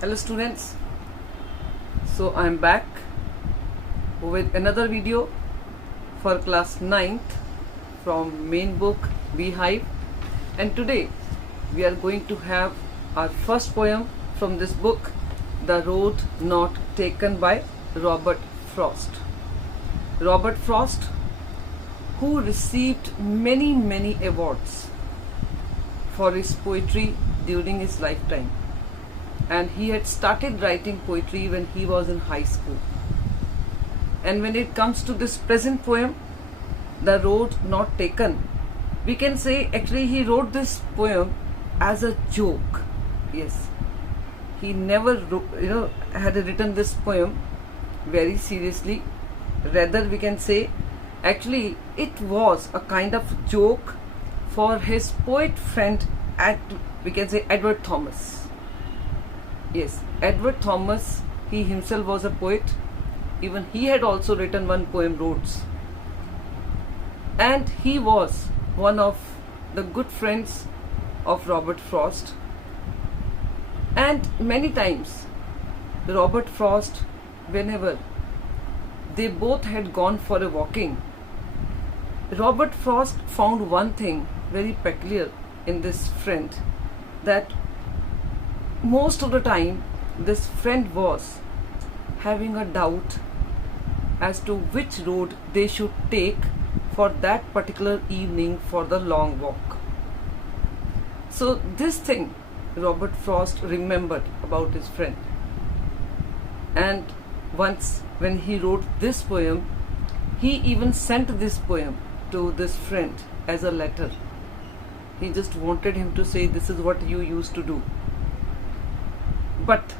Hello students, so I am back with another video for class 9th from main book Beehive, and today we are going to have our first poem from this book, The Road Not Taken by Robert Frost. Robert Frost, who received many awards for his poetry during his lifetime, and he had started writing poetry when he was in high school. And when it comes to this present poem, The Road Not Taken, we can say actually he wrote this poem as a joke. Yes, he never had written this poem very seriously. Rather, we can say actually it was a kind of joke for his poet friend Edward Thomas. Yes, Edward Thomas, he himself was a poet. Even he had also written one poem, Roads. And he was one of the good friends of Robert Frost. And many times, Robert Frost, whenever they both had gone for a walking, Robert Frost found one thing very peculiar in this friend, that most of the time this friend was having a doubt as to which road they should take for that particular evening for the long walk. So this thing Robert Frost remembered about his friend, and once when he wrote this poem, he even sent this poem to this friend as a letter. He just wanted him to say, this is what you used to do. But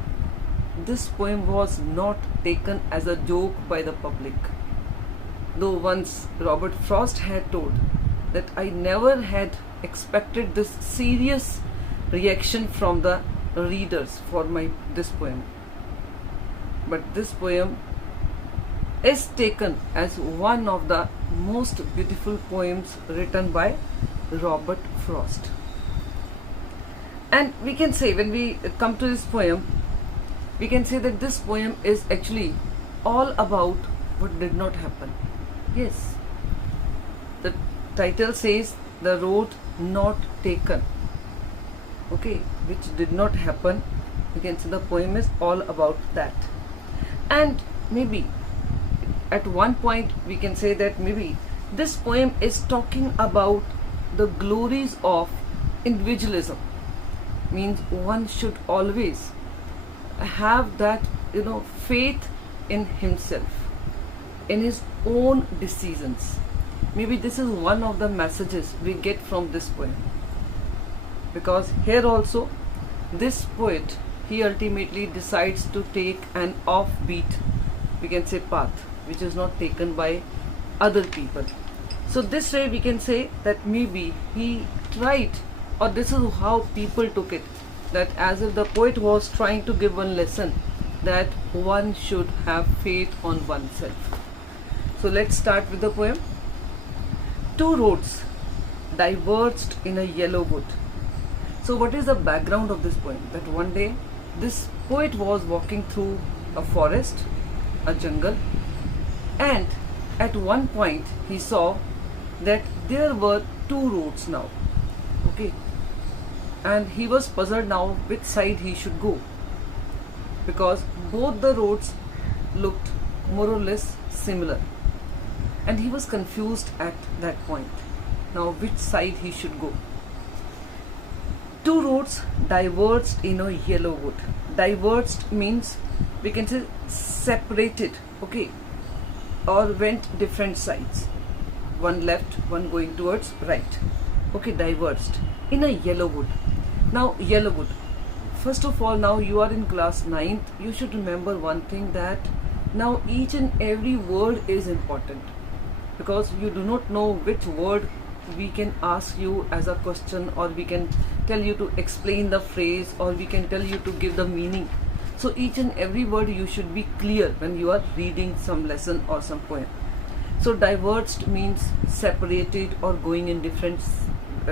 this poem was not taken as a joke by the public. Though once Robert Frost had told that I never had expected this serious reaction from the readers for this poem. But this poem is taken as one of the most beautiful poems written by Robert Frost. And we can say, when we come to this poem, we can say that this poem is actually all about what did not happen. Yes, the title says The Road Not Taken, okay, which did not happen. We can say the poem is all about that. And maybe at one point we can say that maybe this poem is talking about the glories of individualism. Means one should always have that faith in himself, in his own decisions. Maybe this is one of the messages we get from this poem, because here also this poet, he ultimately decides to take an offbeat, we can say, path which is not taken by other people. So this way we can say that maybe he tried, or this is how people took it, that as if the poet was trying to give one lesson, that one should have faith on oneself. So let's start with the poem. Two roads diverged in a yellow wood. So what is the background of this poem? That one day this poet was walking through a forest, a jungle, and at one point he saw that there were two roads now, okay, and he was puzzled now which side he should go, because both the roads looked more or less similar, and he was confused at that point now which side he should go. Two roads diverged in a yellow wood. Diverged means we can say separated, okay, or went different sides, one left, one going towards right, okay, diverged in a yellow wood. Now yellow wood, first of all, now you are in class 9th, you should remember one thing, that now each and every word is important, because you do not know which word we can ask you as a question, or we can tell you to explain the phrase, or we can tell you to give the meaning. So each and every word you should be clear when you are reading some lesson or some poem. So diverged means separated or going in different,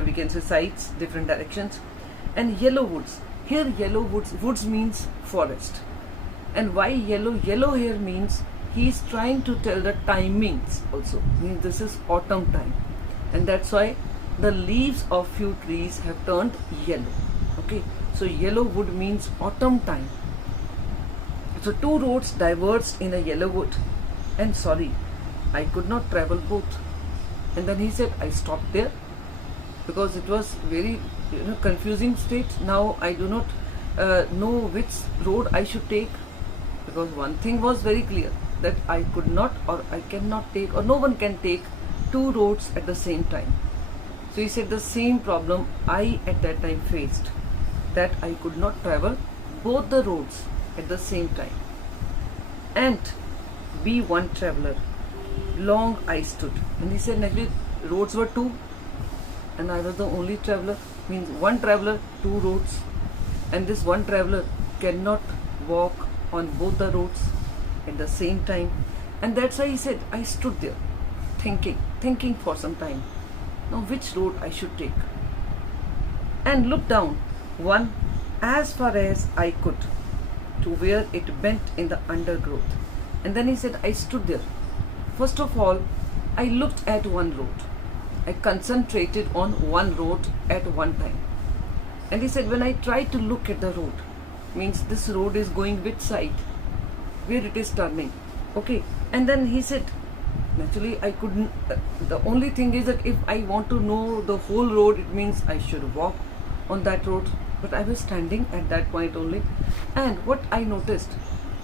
we can say, sides, different directions. And yellow woods, Here yellow woods means forest. And why yellow? Yellow here means he is trying to tell the timings also. Means this is autumn time. And that's why the leaves of few trees have turned yellow. Okay. So yellow wood means autumn time. So two roads diverged in a yellow wood. And sorry, I could not travel both. And then he said, I stopped there because it was very confusing state. Now I do not know which road I should take, because one thing was very clear, that I could not, or I cannot take, or no one can take two roads at the same time. So he said the same problem I at that time faced, that I could not travel both the roads at the same time and be one traveler. Long I stood. And he said actually roads were two and I was the only traveler. Means one traveler, two roads, and this one traveler cannot walk on both the roads at the same time. And that's why he said I stood there thinking for some time, now which road I should take, and looked down one as far as I could to where it bent in the undergrowth. And then he said I stood there. First of all, I looked at one road. I concentrated on one road at one time. And he said when I tried to look at the road, means this road is going which side, where it is turning. Okay. And then he said naturally I couldn't, the only thing is that if I want to know the whole road, it means I should walk on that road. But I was standing at that point only, and what I noticed,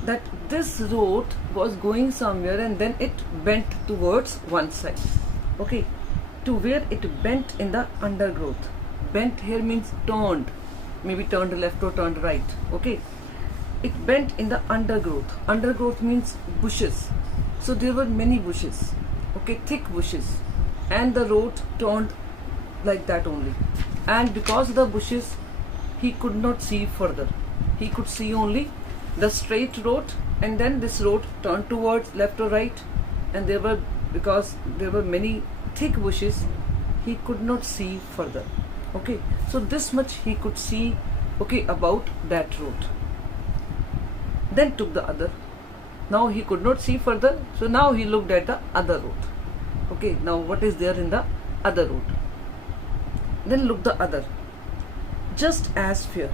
that this road was going somewhere and then it bent towards one side. Okay. To where it bent in the undergrowth. Bent here means turned, maybe turned left or turned right. Okay. It bent in the undergrowth. Undergrowth means bushes. So there were many bushes. Okay, thick bushes. And the road turned like that only. And because of the bushes, he could not see further. He could see only the straight road, and then this road turned towards left or right. And because there were many thick bushes, he could not see further. Okay, so this much he could see, okay, about that road. Then took the other. Now he could not see further, so now he looked at the other road. Okay, now what is there in the other road? Then looked the other. Just as fair.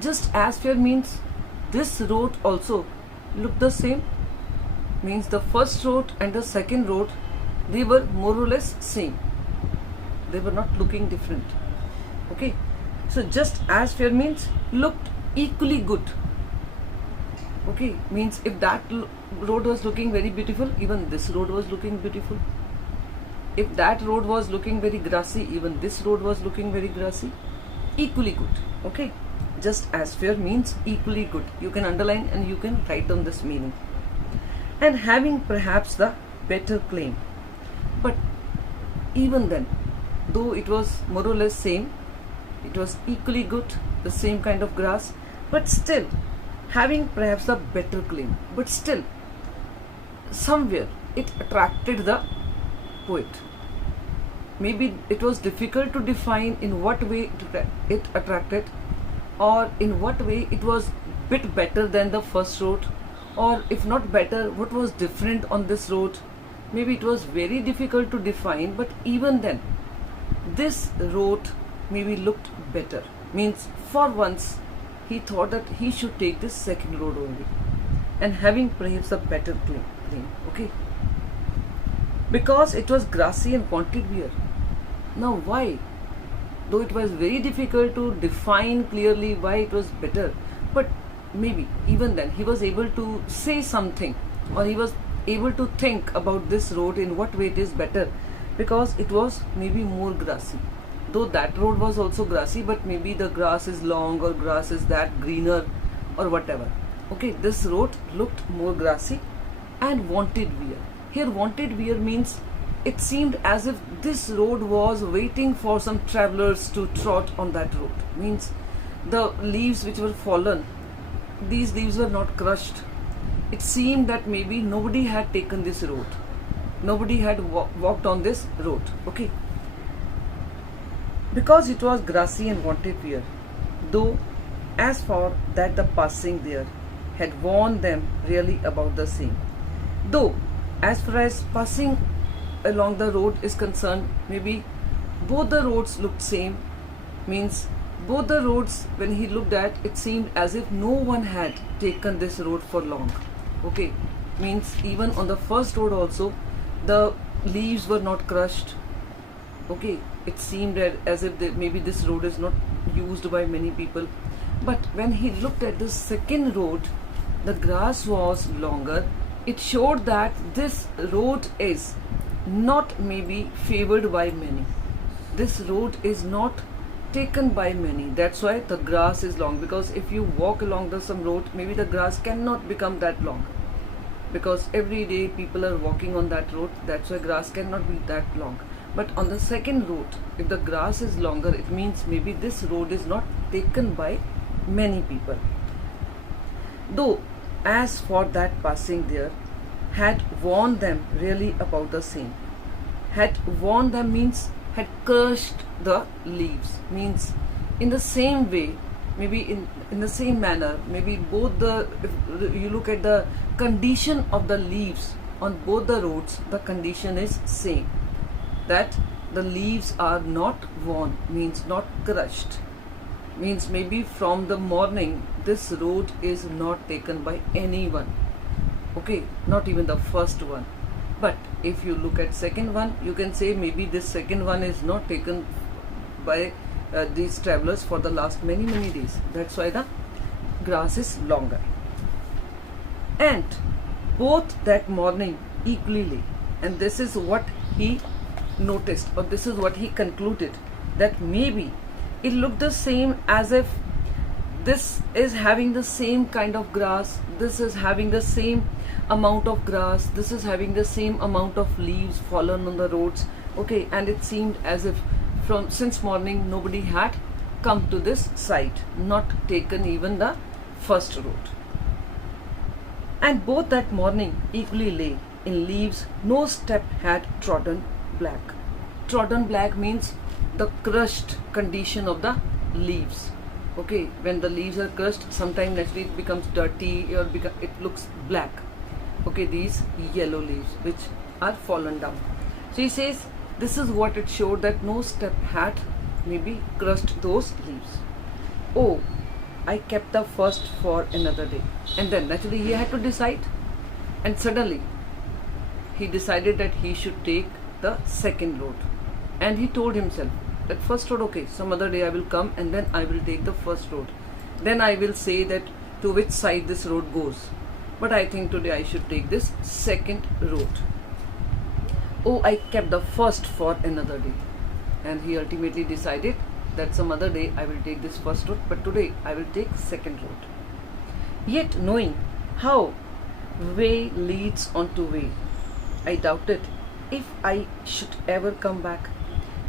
Just as fair means this road also looked the same. Means the first road and the second road, they were more or less same. They were not looking different. Okay. So just as fair means looked equally good. Okay. Means if that road was looking very beautiful, even this road was looking beautiful. If that road was looking very grassy, even this road was looking very grassy. Equally good. Okay. Just as fair means equally good. You can underline and you can write down this meaning. And having perhaps the better claim. But even then, though it was more or less same, it was equally good, the same kind of grass, but still having perhaps the better claim. But still, somewhere it attracted the poet. Maybe it was difficult to define in what way it attracted, or in what way it was bit better than the first road, or if not better, what was different on this road. Maybe it was very difficult to define, but even then, this road maybe looked better. Means for once, he thought that he should take this second road only, and having perhaps a better claim. Okay. Because it was grassy and wanted wear. Now why? Though it was very difficult to define clearly why it was better, but maybe even then he was able to say something, or he was able to think about this road in what way it is better, because it was maybe more grassy. Though that road was also grassy, but maybe the grass is long or grass is that greener or whatever. Okay, this road looked more grassy and wanted wear. Here wanted wear means it seemed as if this road was waiting for some travelers to trot on that road. Means the leaves which were fallen, these leaves were not crushed. It seemed that maybe nobody had taken this road. Nobody had walked on this road. Okay. Because it was grassy and wanted wear, though as for that the passing there had warned them really about the same. Though, as far as passing along the road is concerned, maybe both the roads looked same, means both the roads, when he looked at, it seemed as if no one had taken this road for long. Okay, means even on the first road also, the leaves were not crushed. Okay, it seemed as if maybe this road is not used by many people. But when he looked at the second road, the grass was longer. It showed that this road is not maybe favored by many. This road is not taken by many. That's why the grass is long, because if you walk along some road, maybe the grass cannot become that long, because every day people are walking on that road. That's why grass cannot be that long. But on the second road, if the grass is longer, it means maybe this road is not taken by many people. Though, as for that passing there, had warned them really about the same. Had warned them means had crushed the leaves, means in the same way, maybe in the same manner, maybe both the, if you look at the condition of the leaves on both the roads, the condition is same, that the leaves are not worn, means not crushed, means maybe from the morning this road is not taken by anyone. Okay, not even the first one. But if you look at second one, you can say maybe this second one is not taken by these travelers for the last many days. That's why the grass is longer. And both that morning equally lay. And this is what he noticed, or this is what he concluded, that maybe it looked the same, as if this is having the same kind of grass, this is having the same amount of grass, this is having the same amount of leaves fallen on the roads. Okay, and it seemed as if from since morning nobody had come to this site, not taken even the first road. And both that morning equally lay in leaves, no step had trodden black. Trodden black means the crushed condition of the leaves. Okay, when the leaves are crushed, sometimes naturally it becomes dirty, or it looks black. Okay, these yellow leaves which are fallen down. So he says this is what it showed, that no step had maybe crushed those leaves. Oh, I kept the first for another day. And then naturally he had to decide, and suddenly he decided that he should take the second road. And he told himself that first road, okay, some other day I will come and then I will take the first road. Then I will say that to which side this road goes. But I think today I should take this second road. Oh, I kept the first for another day. And he ultimately decided that some other day I will take this first road, but today I will take second road. Yet knowing how way leads on to way, I doubted if I should ever come back.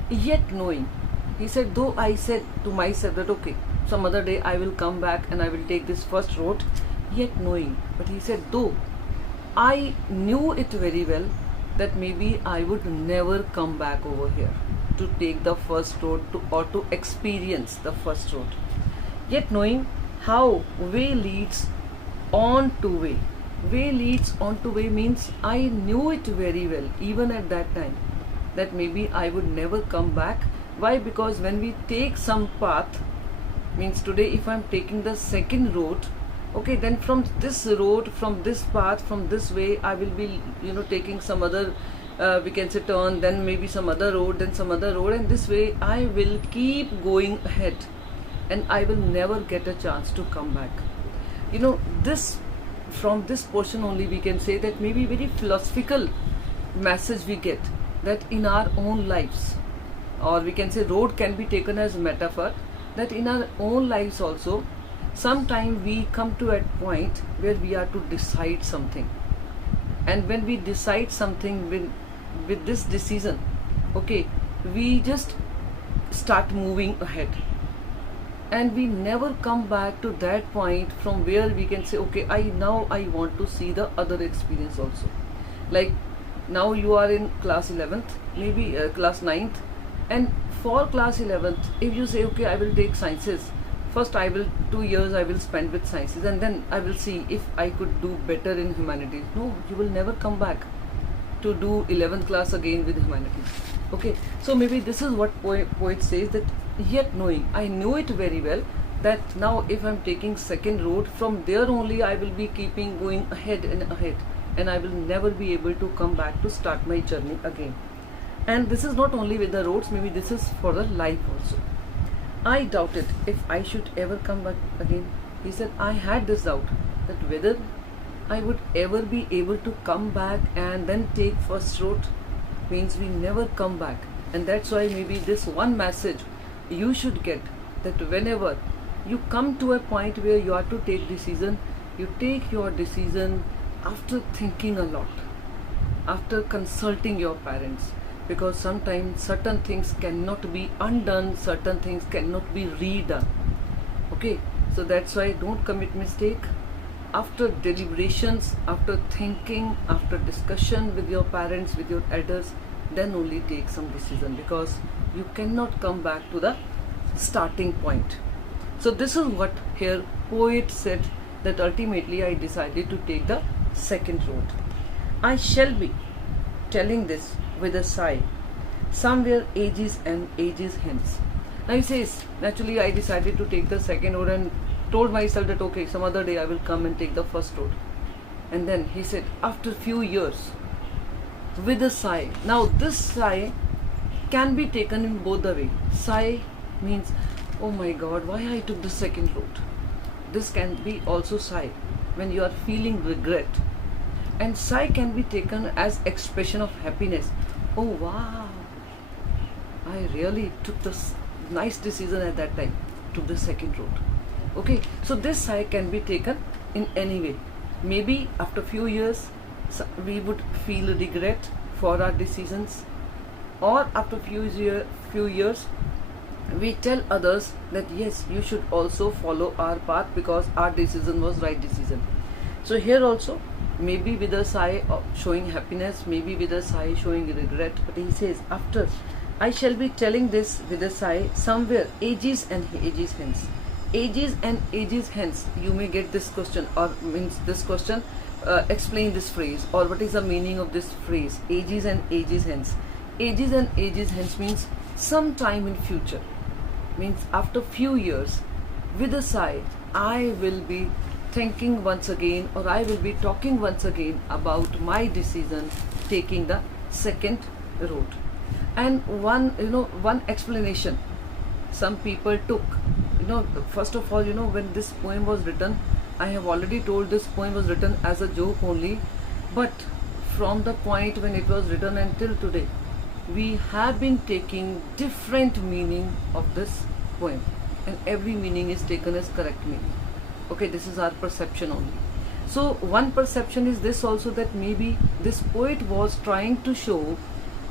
Yet knowing, he said, though I said to myself that okay, some other day I will come back and I will take this first road, yet knowing, but he said, though I knew it very well that maybe I would never come back over here to take the first road or to experience the first road. Yet knowing how way leads on to way. Way leads on to way means I knew it very well even at that time, that maybe I would never come back. Why? Because when we take some path, means today if I'm taking the second road, okay, then from this road, from this path, from this way, I will be taking some other we can say turn, then maybe some other road, then some other road, and this way I will keep going ahead and I will never get a chance to come back. This, from this portion only we can say that maybe very philosophical message we get, that in our own lives, or we can say road can be taken as metaphor, that in our own lives also sometime we come to a point where we are to decide something, and when we decide something with this decision, okay, we just start moving ahead and we never come back to that point from where we can say okay, I want to see the other experience also. Like now you are in class 11th, maybe class 9th, and for class 11th if you say okay, I will take sciences, first I will 2 years I will spend with sciences, and then I will see if I could do better in humanities. No, you will never come back to do 11th class again with humanities. Okay, so maybe this is what poet says, that yet knowing, I know it very well, that now if I'm taking second road, from there only I will be keeping going ahead and ahead, and I will never be able to come back to start my journey again. And this is not only with the roads, maybe this is for the life also. I doubted if I should ever come back again. He said, I had this doubt that whether I would ever be able to come back and then take first road. Means we never come back. And that's why maybe this one message you should get, that whenever you come to a point where you are to take decision, you take your decision after thinking a lot, after consulting your parents, because sometimes certain things cannot be undone, certain things cannot be redone. Okay, so that's why don't commit mistake. After deliberations, after thinking, after discussion with your parents, with your elders, then only take some decision, because you cannot come back to the starting point. So this is what here poet said, that ultimately I decided to take the second road. I shall be telling this with a sigh, somewhere ages and ages hence. Now he says, naturally I decided to take the second road and told myself that okay, some other day I will come and take the first road. And then he said, after few years, with a sigh. Now this sigh can be taken in both the way. Sigh means, oh my God, why I took the second road. This can be also sigh when you are feeling regret. And sigh can be taken as expression of happiness. Oh wow, I really took this nice decision at that time, took the second road. Okay, so this sigh can be taken in any way. Maybe after few years we would feel regret for our decisions, or after few years we tell others that yes, you should also follow our path because our decision was right decision. So here also, maybe with a sigh showing happiness, maybe with a sigh showing regret, but he says, after I shall be telling this with a sigh, somewhere ages and ages hence. Ages and ages hence, you may get this question, or means this question, explain this phrase, or what is the meaning of this phrase, ages and ages hence. Ages and ages hence means sometime in future, means after few years, with a sigh, I will be thinking once again, or I will be talking once again about my decision taking the second road. And one explanation some people took, first of all, when this poem was written, I have already told this poem was written as a joke only, but from the point when it was written until today, we have been taking different meaning of this poem, and every meaning is taken as correct meaning. Okay, this is our perception only. So one perception is this also, that maybe this poet was trying to show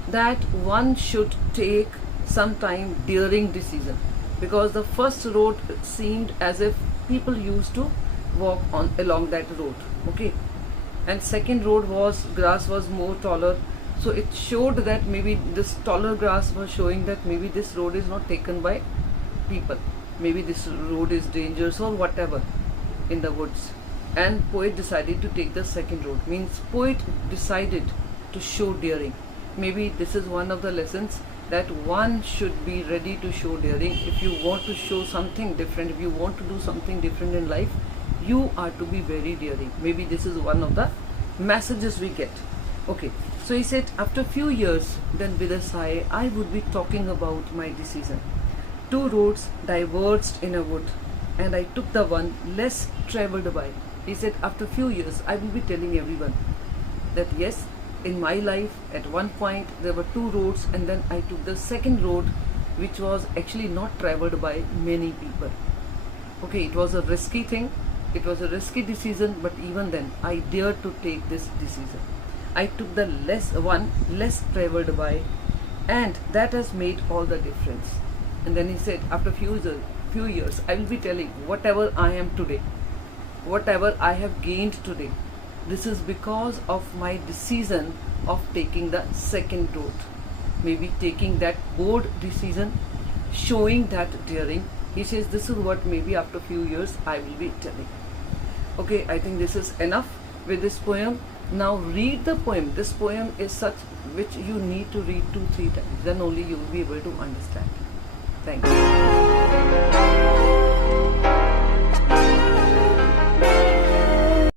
that one should take some time during decision, because the first road seemed as if people used to walk on along that road. Okay, and second road was, grass was more taller, so it showed that maybe this taller grass was showing that maybe this road is not taken by people, maybe this road is dangerous or whatever in the woods. And poet decided to take the second road, means poet decided to show daring. Maybe this is one of the lessons, that one should be ready to show daring. If you want to show something different, if you want to do something different in life, you are to be very daring. Maybe this is one of the messages we get. Okay, so he said, after few years, then with a sigh, I would be talking about my decision. Two roads diverged in a wood, and I took the one less traveled by. He said, after few years, I will be telling everyone that yes, in my life at one point there were two roads, and then I took the second road, which was actually not traveled by many people. Okay, it was a risky thing, it was a risky decision, but even then I dared to take this decision. I took the less traveled by, and that has made all the difference. And then he said, after few years I will be telling whatever I am today, whatever I have gained today, this is because of my decision of taking the second road. Maybe taking that bold decision, showing that daring, He says, this is what maybe after few years I will be telling. Okay, I think this is enough with this poem. Now read the poem. This poem is such which you need to read 2-3 times. Then only you will be able to understand. Thank you.